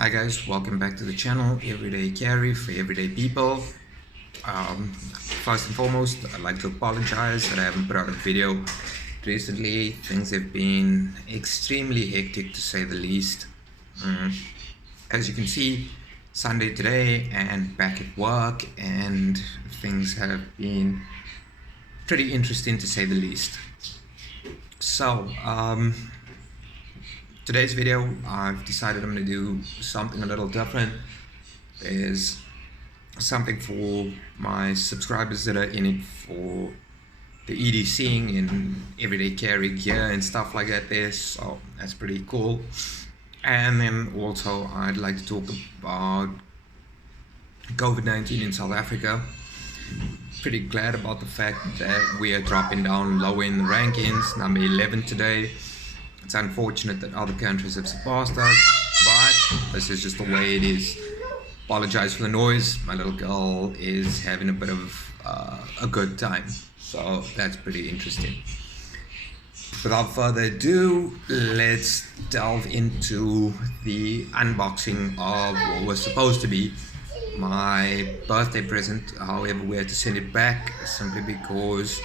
Hi guys, welcome back to the channel, Everyday Carry for everyday people. First and foremost, I'd like to apologize that I haven't put out a video recently. Things have been extremely hectic to say the least. As you can see, Sunday today and back at work, and things have been pretty interesting to say the least. So, today's video, I've decided I'm going to do something a little different. There's something for my subscribers that are in it for the EDCing and everyday carry gear and stuff like that there, so that's pretty cool. And then also I'd like to talk about COVID-19 in South Africa. Pretty glad about the fact that we are dropping down lower in the rankings, number 11 today. It's unfortunate that other countries have surpassed us, but this is just the way it is. Apologize for the noise. My little girl is having a bit of a good time, so that's pretty interesting. Without further ado, let's delve into the unboxing of what was supposed to be my birthday present. However, we had to send it back simply because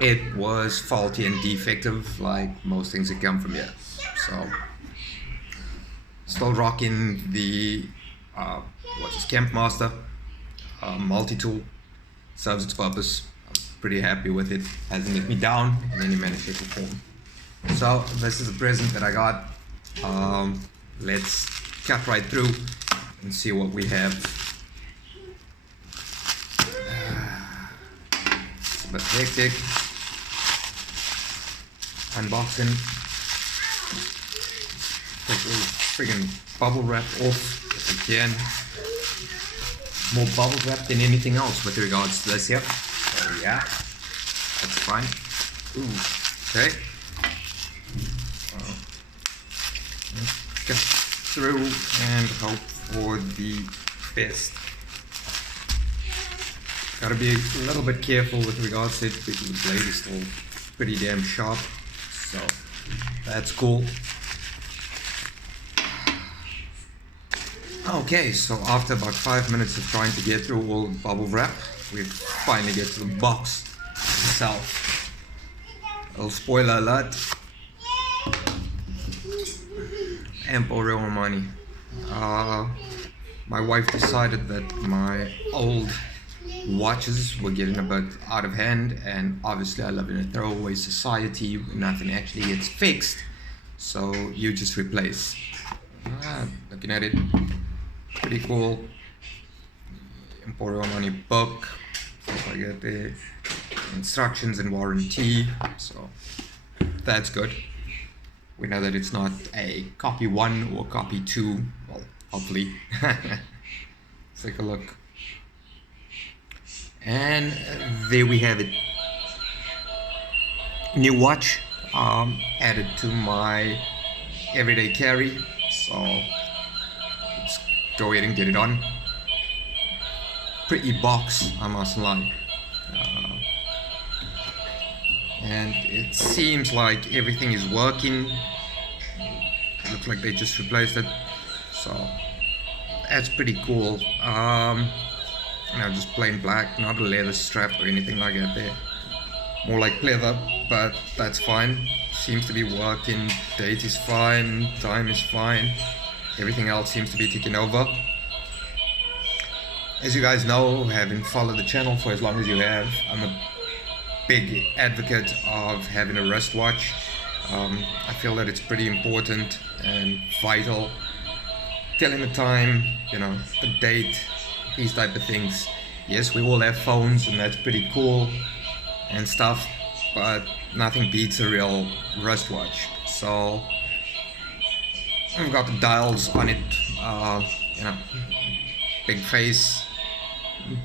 it was faulty and defective, like most things that come from here. So, still rocking the Campmaster multi-tool. Serves its purpose. I'm pretty happy with it. Hasn't let me down in any manner, shape, or form. So this is the present that I got. Let's cut right through and see what we have. It's a bit hectic. Unboxing. Take the friggin' bubble wrap off if I can. More bubble wrap than anything else with regards to this here. So yeah, that's fine. Ooh, okay. Let's get through and hope for the best. Gotta be a little bit careful with regards to it because the blade is still pretty damn sharp. So that's cool. Okay, so after about 5 minutes of trying to get through all the bubble wrap, we finally get to the box itself. A little spoiler alert. Ample real money. My wife decided that my old watches were getting a bit out of hand, and obviously I live in a throwaway society where nothing actually gets fixed, so you just replace. Looking at it, pretty cool. Imperial money book, stuff like that there. Instructions and warranty, so that's good. We know that it's not a copy 1 or copy 2, well, hopefully. Let's take a look. And there we have it. New watch added to my everyday carry, so let's go ahead and get it on. Pretty box, I must lie. And it seems like everything is working. It looks like they just replaced it, so that's pretty cool. Just plain black, not a leather strap or anything like that there. More like leather, but that's fine. Seems to be working. Date is fine, time is fine. Everything else seems to be ticking over. As you guys know, having followed the channel for as long as you have, I'm a big advocate of having a wristwatch. I feel that it's pretty important and vital. Telling the time, the date, these type of things. Yes, we all have phones and that's pretty cool and stuff, but nothing beats a real wristwatch. So we've got the dials on it, big face,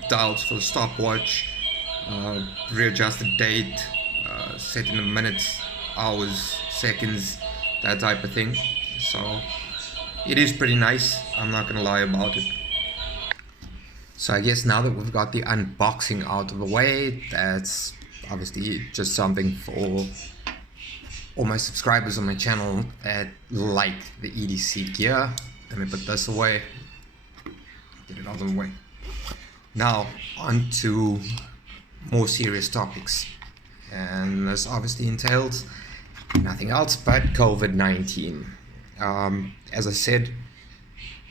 dials for the stopwatch, readjusted date, setting the minutes, hours, seconds, that type of thing. So it is pretty nice, I'm not gonna lie about it. So I guess now that we've got the unboxing out of the way, that's obviously just something for all my subscribers on my channel that like the EDC gear. Let me put this away. Get it out of the way. Now, on to more serious topics. And this obviously entails nothing else but COVID-19. As I said,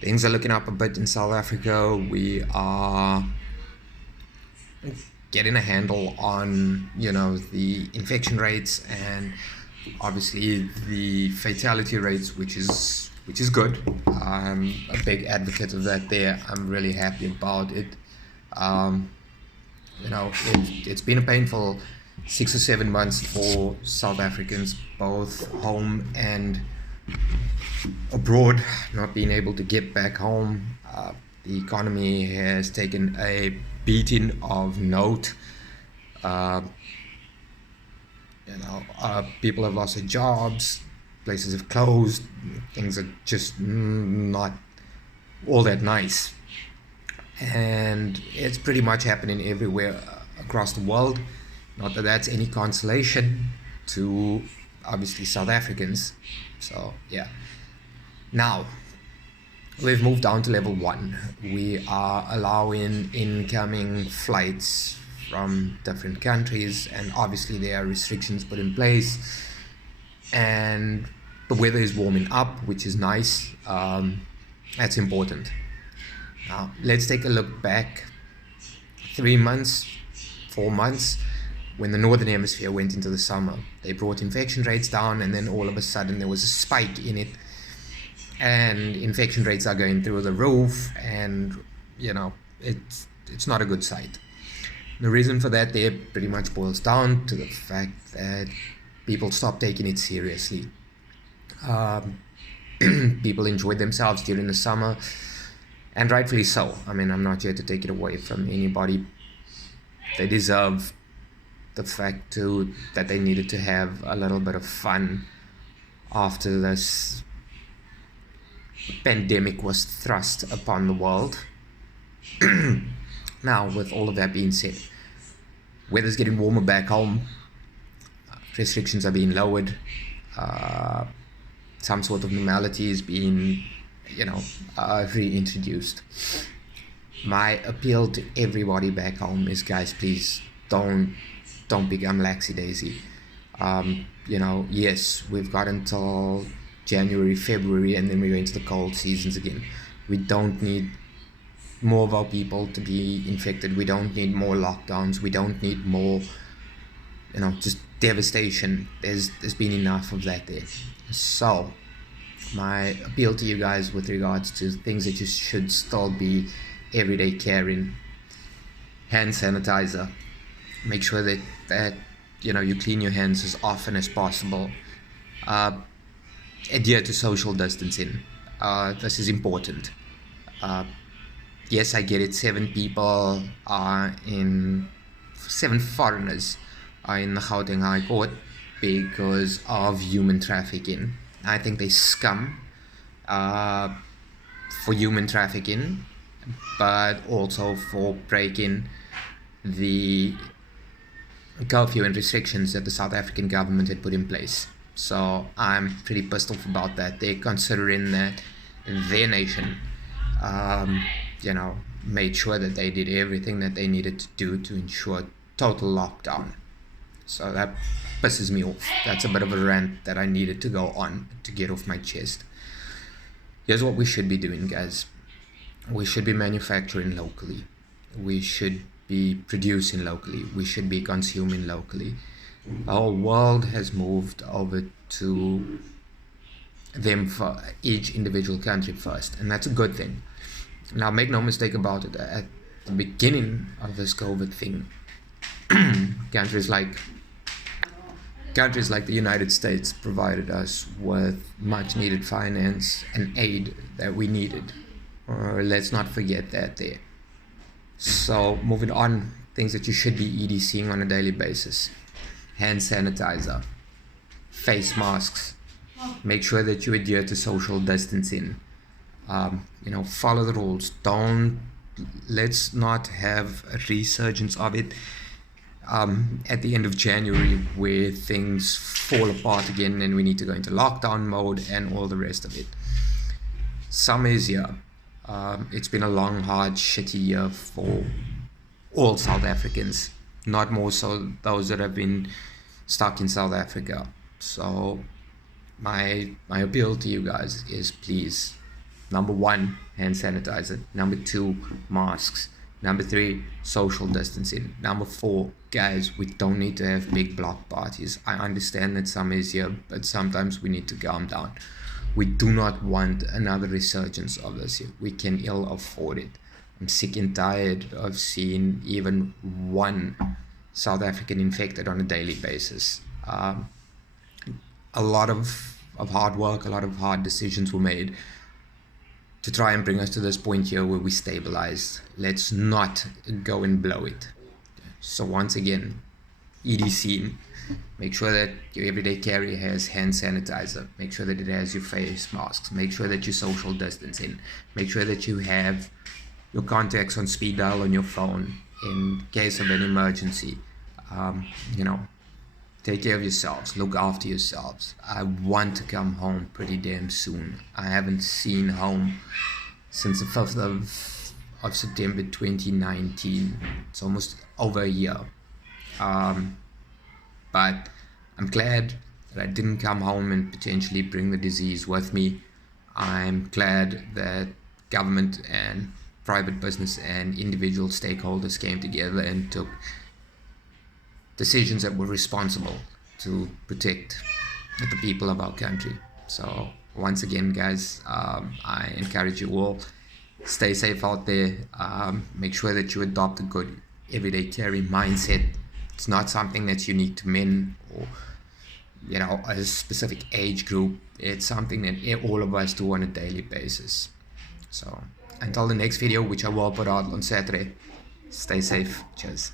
things are looking up a bit in South Africa. We are getting a handle on, the infection rates and obviously the fatality rates, which is good. I'm a big advocate of that there. I'm really happy about it. It's been a painful 6 or 7 months for South Africans, both home and abroad, not being able to get back home. The economy has taken a beating of note. People have lost their jobs, places have closed, things are just not all that nice. And it's pretty much happening everywhere across the world. Not that that's any consolation to obviously South Africans. So yeah. Now, we've moved down to level 1. We are allowing incoming flights from different countries, and obviously there are restrictions put in place. And the weather is warming up, which is nice. That's important. Now, let's take a look back 3 months, 4 months, when the Northern Hemisphere went into the summer. They brought infection rates down, and then all of a sudden there was a spike in it. And infection rates are going through the roof, and, it's not a good sight. The reason for that there pretty much boils down to the fact that people stopped taking it seriously. People enjoyed themselves during the summer, and rightfully so. I mean, I'm not here to take it away from anybody. They deserve the fact too that they needed to have a little bit of fun after this pandemic was thrust upon the world. Now, with all of that being said, weather's getting warmer back home, restrictions are being lowered, some sort of normality is being, reintroduced. My appeal to everybody back home is, guys, please don't become laxy-daisy. Yes, we've got until January, February, and then we go into the cold seasons again. We don't need more of our people to be infected. We don't need more lockdowns. We don't need more, just devastation. There's been enough of that there. So, my appeal to you guys with regards to things that you should still be everyday caring: hand sanitizer. Make sure that you clean your hands as often as possible. Adhere to social distancing. This is important. Yes, I get it. 7 foreigners are in the Gauteng High Court because of human trafficking. I think they scum for human trafficking, but also for breaking the curfew and restrictions that the South African government had put in place. So I'm pretty pissed off about that. They're considering that their nation, made sure that they did everything that they needed to do to ensure total lockdown. So that pisses me off. That's a bit of a rant that I needed to go on to get off my chest. Here's what we should be doing, guys. We should be manufacturing locally. We should be producing locally. We should be consuming locally. The whole world has moved over to them for each individual country first, and that's a good thing. Now, make no mistake about it, at the beginning of this COVID thing, countries like the United States provided us with much needed finance and aid that we needed. Let's not forget that there. So, moving on, things that you should be EDCing on a daily basis: hand sanitizer, face masks, make sure that you adhere to social distancing. Follow the rules. Let's not have a resurgence of it at the end of January where things fall apart again and we need to go into lockdown mode and all the rest of it. Summer is here. It's been a long, hard, shitty year for all South Africans, not more so those that have been stuck in South Africa. So my appeal to you guys is, please, number one, hand sanitizer. Number two, masks. Number three, social distancing. Number four, guys, we don't need to have big block parties. I understand that summer is here, but sometimes we need to calm down. We do not want another resurgence of this here. We can ill afford it. I'm sick and tired of seeing even one South African infected on a daily basis. A lot of hard work, a lot of hard decisions were made to try and bring us to this point here where we stabilize. Let's not go and blow it. So once again, EDC, make sure that your everyday carry has hand sanitizer. Make sure that it has your face masks. Make sure that you social distancing. Make sure that you have your contacts on speed dial on your phone in case of an emergency. Take care of yourselves. Look after yourselves. I want to come home pretty damn soon. I haven't seen home since the 5th of September 2019. It's almost over a year. But I'm glad that I didn't come home and potentially bring the disease with me. I'm glad that government and private business and individual stakeholders came together and took decisions that were responsible to protect the people of our country. So once again, guys, I encourage you all, stay safe out there. Make sure that you adopt a good everyday carry mindset. It's not something that's unique to men or a specific age group. It's something that all of us do on a daily basis. So until the next video, which I will put out on Saturday, stay safe. Cheers.